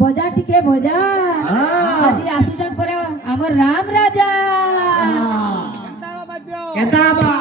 বজা টিকে বজা আজি আসুছন পরে আমার রাম রাজা কেতা বা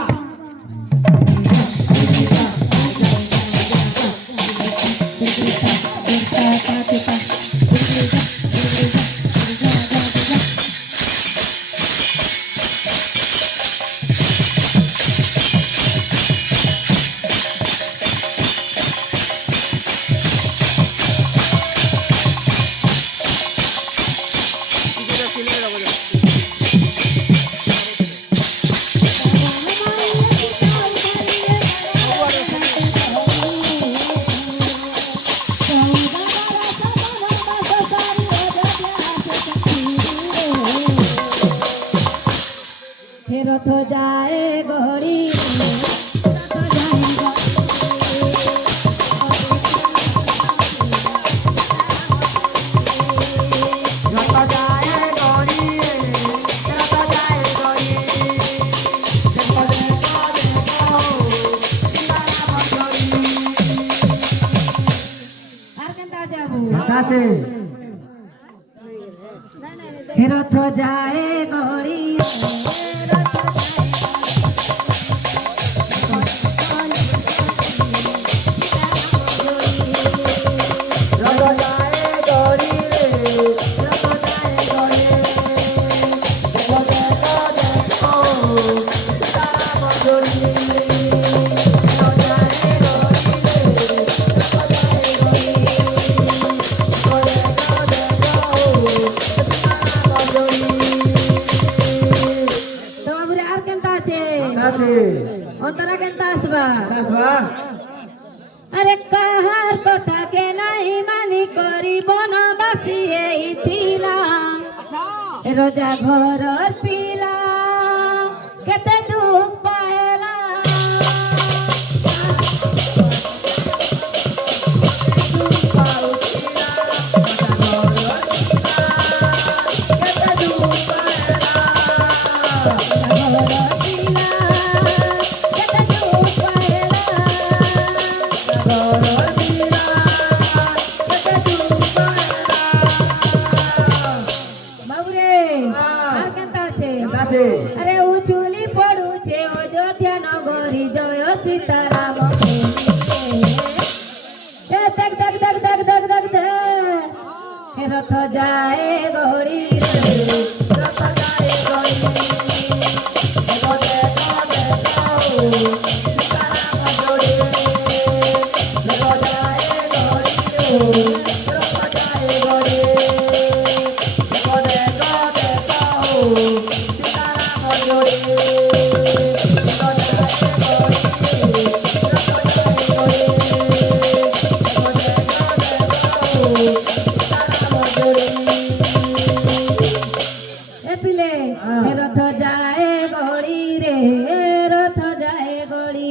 রথ যায় গড়ি রথ যায় গড়ি অন্তরা কেনতা আসবা আরে কাহার কথা কে নাই মানি করি বনবাসী এইথিলা রোজা ঘরর পিলা কেতে দুঃখ পাইলা আরে উচুলি পড়ুছে অযোধ্যা নগরী জয় সীতারাম দেখ দেখ দেখ দেখ দেখ দেখ দেখ রথ যায় গড়ি রথ যায় গড়ি রথ যায় গড়ি রে রথ যায় গড়ি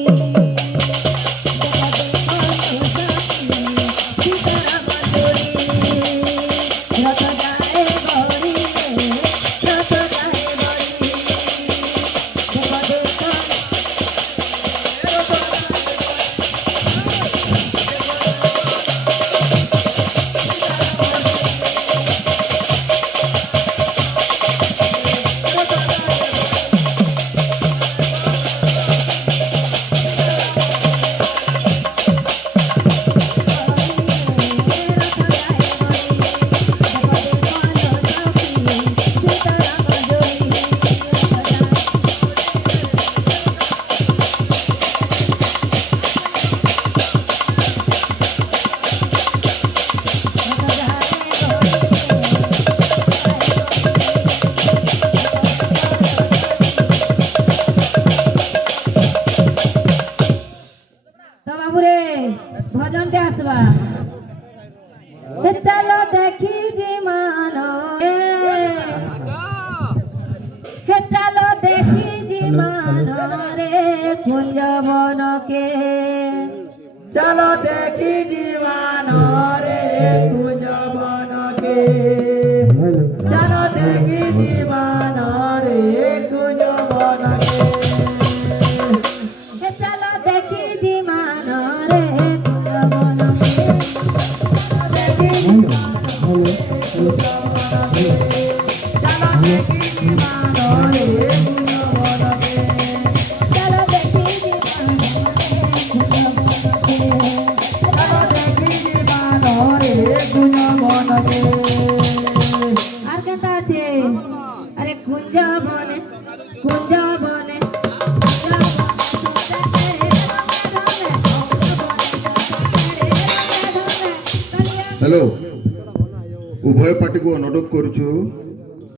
ভজনটা আসবা চলো দেখি যে মানো হে চলো দেখি যে মানো রে কুঞ্জ বনকে চলো দেখি জীবন রে কুঞ্জ বনকে চলো দেখি জীবন রে কুঞ্জ বনকে চলো দেখি যে মানো রে কুঞ্জ বনকে কুঞ্জবনকে চলো দেখি জীবনরে কুঞ্জবনকে চলো দেখি জীবনরে চলো দেখি জীবনরে কুঞ্জবনকে আর কেনটা আছে আরে কুঞ্জ বনে কুঞ্জ বনে হ্যালো উভয় পার্টিকে অনুরোধ করছু